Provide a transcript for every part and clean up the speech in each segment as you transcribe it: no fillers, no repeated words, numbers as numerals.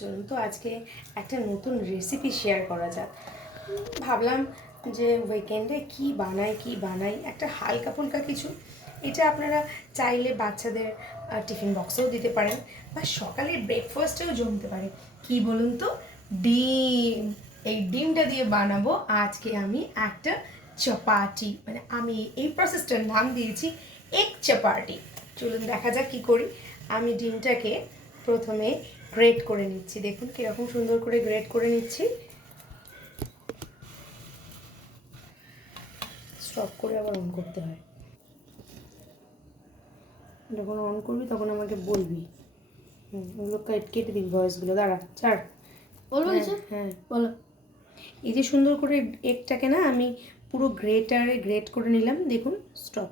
চলুন তো আজকে একটা নতুন রেসিপি শেয়ার করা যাক। ভাবলাম যে উইকেন্ডে কি বানাই একটা হালকা ফুলকা কিছু। এটা আপনারা চাইলে বাচ্চাদের টিফিন বক্সেও দিতে পারেন বা সকালের ব্রেকফাস্টেও জমতে পারে। কি বলুন তো, ডিম। এই ডিমটা দিয়ে বানাবো আজকে আমি একটা চাপাটি, মানে আমি এই প্রসেসটার নাম দিয়েছি এগ চাপাটি। চলুন দেখা যাক কী করি। আমি ডিমটাকে প্রথমে গ্রেট করে নিচ্ছি। দেখুন কীরকম সুন্দর করে গ্রেট করে নিচ্ছি। স্টপ করে আবার অন করতে হয়। যখন অন করবি তখন আমাকে বলবি। ওগুলো কেটে দিবি, ভয়েসগুলো। দাঁড়া, ছাড়। বলবো কিছু? হ্যাঁ বলো। এই যে সুন্দর করে এগটাকে না আমি পুরো গ্রেটারে গ্রেট করে নিলাম। দেখুন, স্টপ।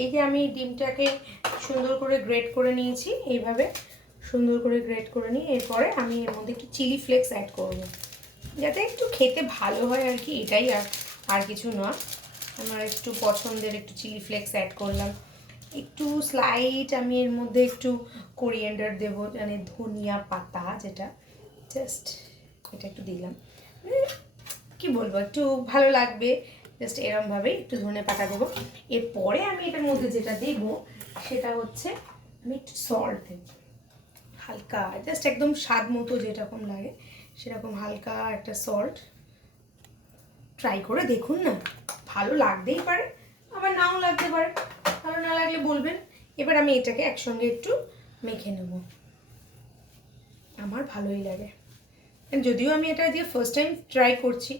এই যে আমি ডিমটাকে সুন্দর করে গ্রেট করে নিয়েছি, এইভাবে সুন্দর করে গ্রেট করে নিই। এরপরে আমি এর মধ্যে একটু চিলি ফ্লেক্স অ্যাড করব, যাতে একটু খেতে ভালো হয় আর কি। এটাই, আর কিছু না। আমার একটু পছন্দের একটু চিলি ফ্লেক্স অ্যাড করলাম। একটু স্লাইট আমি এর মধ্যে একটু কোরিয়েন্ডার দেবো, মানে ধনিয়া পাতা, যেটা জাস্ট এটা একটু দিলাম। কি বলবো, একটু ভালো লাগবে। জাস্ট এরমভাবে একটু ধনিয়া পাতা দেবো। এরপরে আমি এটার মধ্যে যেটা দেবো সেটা হচ্ছে আমি একটু সল্ট দেবো, হালকা, জাস্ট একদম স্বাদ মতো যেরকম লাগে সেরকম হালকা একটা সল্ট। ট্রাই করে দেখুন না, ভালো লাগতেই পারে, আবার নাও লাগতে পারে। ভালো না লাগলে বলবেন। এবার আমি এটাকে একসঙ্গে একটু মেখে নেব। আমার ভালোই লাগে, যদিও আমি এটা দিয়ে ফার্স্ট টাইম ট্রাই করছি।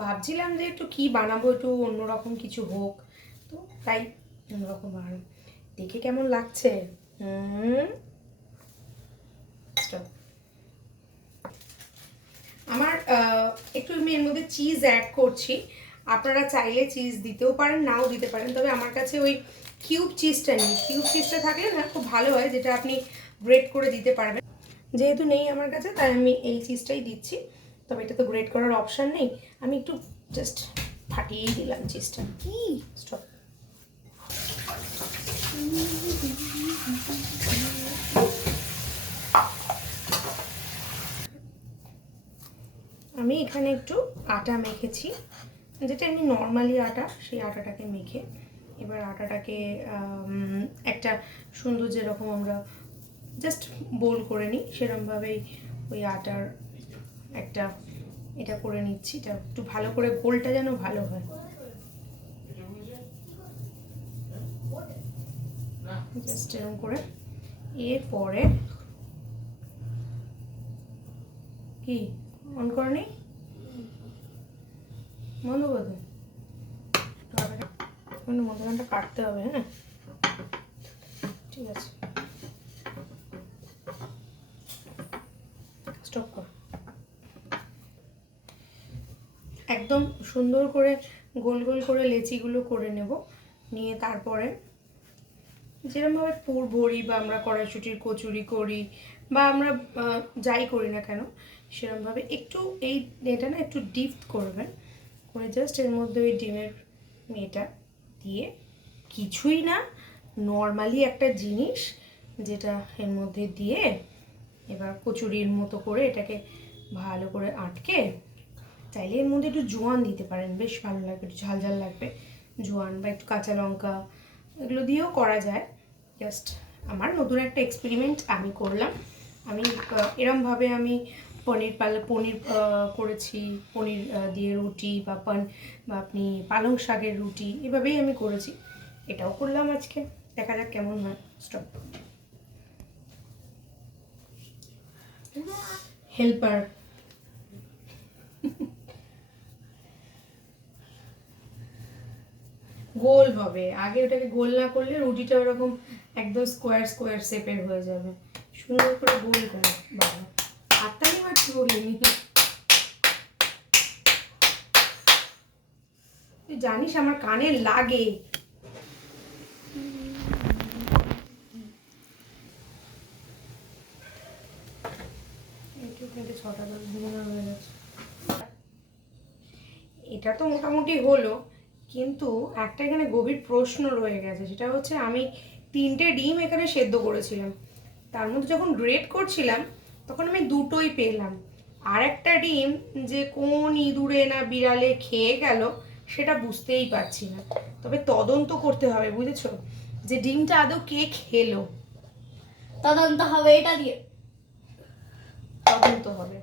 ভাবছিলাম যে একটু কি বানাবো, একটু অন্যরকম কিছু হোক, তো তাই অন্যরকম বানাবো। দেখে কেমন লাগছে? আমার একটু আমি এর মধ্যে চিজ অ্যাড করছি। আপনারা চাইলে চিজ দিতেও পারেন, নাও দিতে পারেন, তবে আমার কাছে ওই কিউব চিজটা নেই। কিউব চিজটা থাকলে না খুব ভালো হয়, যেটা আপনি গ্রেট করে দিতে পারবেন। যেহেতু নেই আমার কাছে, তাই আমি এই চিজটাই দিচ্ছি। তবে এটা তো গ্রেট করার অপশান নেই, আমি একটু জাস্ট ফাটিয়েই দিলাম চিজটা। কি স্টপ। আমি এখানে একটু আটা মেখেছি, যেটা এমনি নর্মালি আটা, সেই আটাটাকে মেখে এবার আটাটাকে একটা সুন্দর, যেরকম আমরা জাস্ট বোল করে নিই সেরকমভাবেই ওই আটার একটা এটা করে নিচ্ছি। এটা একটু ভালো করে, গোলটা যেন ভালো হয়। জাস্ট এরকম করে। এরপরে কি অন করে নিই, বন্ধ করে দেয়। মধ্যখানটা কাটতে হবে। হ্যাঁ, ঠিক আছে, স্টপ কর। একদম সুন্দর করে গোল গোল করে লেচিগুলো করে নেব। নিয়ে তারপরে যেরকমভাবে পুর ভরি, বা আমরা কড়াইশুঁটির কচুরি করি, বা আমরা যাই করি না কেন, সেরকমভাবে একটু এই এটা না একটু ডিপ করবেন, করে জাস্ট এর মধ্যে ওই ডিমের মেয়েটা দিয়ে, কিছুই না, নর্মালি একটা জিনিস, যেটা এর মধ্যে দিয়ে এবার কচুরির মতো করে এটাকে ভালো করে আটকে, চাইলে এর মধ্যে একটু জোয়ান দিতে পারেন, বেশ ভালো লাগবে, একটু ঝাল ঝাল লাগবে। জোয়ান বা একটু কাঁচা লঙ্কা, এগুলো দিয়েও করা যায়। জাস্ট আমার নতুন একটা এক্সপেরিমেন্ট আমি করলাম। আমি এরমভাবে আমি পনির করেছি, পনির দিয়ে রুটি, বা বা আপনি পালং শাকের রুটি, এভাবেই আমি করেছি। এটাও করলাম আজকে, দেখা যাক কেমন হয়। স্টপ। হেল্পার। গোল হবে, আগে ওটাকে গোল না করলে রুটিটা ওরকম একদম স্কোয়ার স্কোয়ার শেপের হয়ে যাবে। সুন্দর করে গোল করে। বাবা, হাততালি মারছি বলিনি। তুই জানিস আমার কানে লাগে। এটা তো মোটামুটি হলো, কিন্তু একটা এখানে গভীর প্রশ্ন রয়ে গেছে। সেটা হচ্ছে আমি 3টে ডিম এখানে সেদ্ধ করেছিলাম, তার মধ্যে যখন গ্রেট করছিলাম তখন আমি দুটোই পেলাম। আর একটা ডিম যে কোন ইঁদুরে না বিড়ালে খেয়ে গেল সেটা বুঝতেই পারছি না। তবে তদন্ত করতে হবে, বুঝেছো, যে ডিমটা আদৌ কে খেলো। তদন্ত হবে এটা দিয়ে, তদন্ত হবে,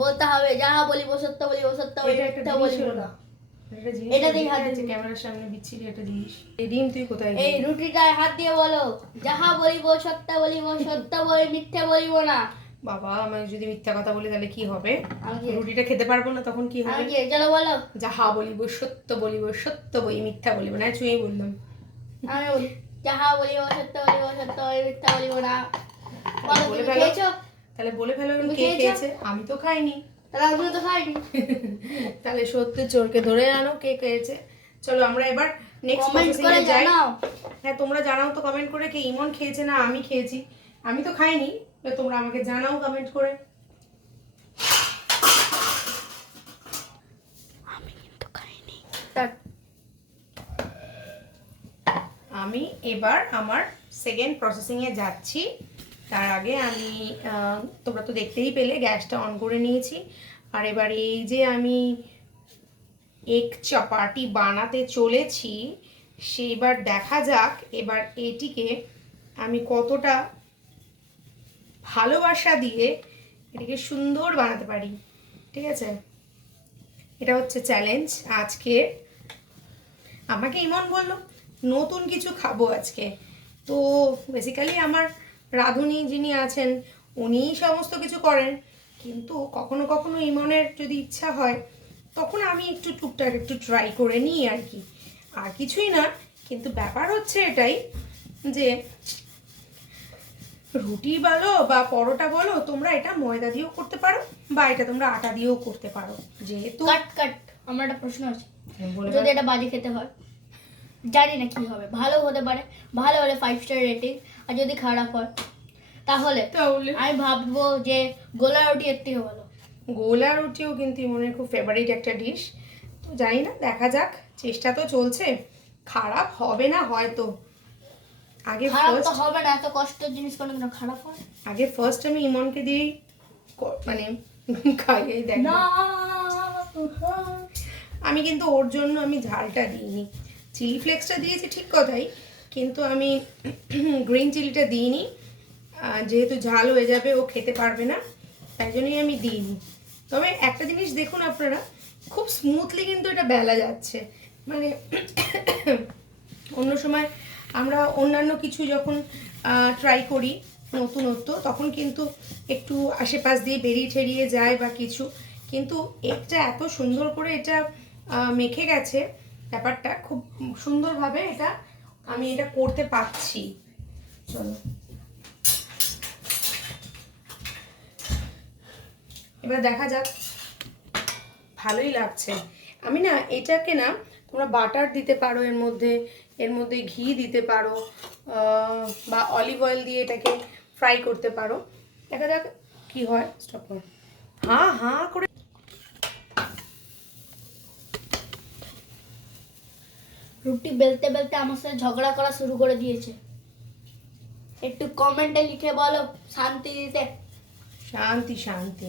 বলতে হবে যাহা বলিব সত্য বলিব, সত্য এটা একটা মিথ্যা জিনিস বলিব হলো। না। একটা জিনিস এটা দিয়ে হাত আছে দিবি। ক্যামেরার সামনে বিচ্ছিরি একটা জিনিস। এই ডিম তুই কোথায় এই গেলি? রুটিটায় হাত দিয়ে বলো, যাহা বলিব সত্য বলিব, সত্য বই মিথ্যে বলিব না। বাবা, আমি যদি মিথ্যা কথা বলি তাহলে কি হবে? আমি কি? রুটিটা খেতে পারবো না, তখন কি হবে? আমি কি? চলো বলো। যাহা বলিব সত্য বলিব, সত্য বই মিথ্যা বলিব না। চুই বললাম। আমি বলি, যাহা বলিব সত্য বলিব, সত্য বই মিথ্যা বলিব না। বলো, বলে তুমি ফেলো। খেয়েছো? তাহলে বলে ফেলো তুমি কে খেয়েছো? খেয়েছে। আমি তো খাইনি। তাহলে আমিও তো খাইনি। তাহলে সত্যি চোরকে ধরে আনো কে খেয়েছে। চলো আমরা এবার নেক্সট কমেন্ট প্রসেসিং করে এ যাই। জানাও। হ্যাঁ, তোমরা জানাও তো কমেন্ট করে কে ইমন খেয়েছে না আমি খেয়েছি। আমি তো খাইনি, তো তোমরা আমাকে জানাও কমেন্ট করে। আমি কিন্তু খাইনি। আমি এবার আমার সেকেন্ড প্রসেসিংয়ে যাচ্ছি। তার আগে আমি তোমরা তো দেখতেই পেলে গ্যাসটা অন করে নিয়েছি। আর এবার এই যে আমি এগ চাপাটি বানাতে চলেছি, সেইবার দেখা যাক এবার এটিকে আমি কতটা ভালোবাসা দিয়ে এটিকে সুন্দর বানাতে পারি। ঠিক আছে, এটা হচ্ছে চ্যালেঞ্জ আজকে। আমাকে ইমন বলল নতুন কিছু খাবো আজকে। তো বেসিক্যালি আমার রাঁধুনি যিনি আছেন উনিই সমস্ত কিছু করেন, কিন্তু কখনো কখনো ইমনের যদি ইচ্ছা হয় তখন আমি একটু টুকটাক একটু ট্রাই করে নিই আর কি। আর কিছুই না, কিন্তু ব্যাপার হচ্ছে এটাই যে রুটি বলো বা পরোটা বলো, তোমরা এটা ময়দা দিয়েও করতে পারো বা এটা তোমরা আটা দিয়েও করতে পারো। যেহেতু কাট আমার একটা প্রশ্ন আছে, বলে যদি এটা বাজে খেতে হয়, জানি না কি হবে, ভালো হতে পারে, ভালো হলে 5 স্টার রেটিং, আর যদি খারাপ হয় তাহলে তাহলে আমি ভাববো যে গোলা রুটি এর থেকে ভালো। গোলা রুটিও কিন্তু ইমনের খুব ফেভারিট একটা ডিশ। তো জানি না, দেখা যাক, চেষ্টা তো চলছে। খারাপ হবে না হয়তো। আগে খারাপ তো ফার্স্ট হবে না, এত কষ্টের জিনিস কোনো দিনও খারাপ হয় আমি ইমনকে দিয়েই মানে খাইয়েই দেখ। না। আমি কিন্তু ওর জন্য আমি ঝালটা দিইনি, চিলি ফ্লেক্সটা দিয়েছি ঠিক কথাই, কিন্তু আমি গ্রিন চিলিটা দিইনি। যেহেতু ঝাল হয়ে যাবে, ও খেতে পারবে না, তাই জন্যই আমি দিইনি। তবে একটা জিনিস দেখুন আপনারা, খুব স্মুথলি কিন্তু এটা বেলা যাচ্ছে। মানে অন্য সময় আমরা অন্যান্য কিছু যখন ট্রাই করি নতুনত্ব, তখন কিন্তু একটু আশেপাশ দিয়ে বেরিয়ে ঠেরিয়ে যায় বা কিছু, কিন্তু এটা এত সুন্দর করে এটা মেখে গেছে, ব্যাপারটা খুব সুন্দরভাবে এটা আমি এটা করতে পারছি। চলো এবার দেখা যাক। ভালোই লাগছে। আমি না এটাকে না, তোমরা বাটার দিতে পারো এর মধ্যে ঘি দিতে পারো, বা অলিভ অয়েল দিয়ে এটাকে ফ্রাই করতে পারো। দেখা যাক কি হয়। স্টপ কর। হ্যাঁ হ্যাঁ করে রুটি বেলতে বেলতে আমার সাথে ঝগড়া করা শুরু করে দিয়েছে। একটু কমেন্টে লিখে বলো শান্তি দিতে। শান্তি শান্তি।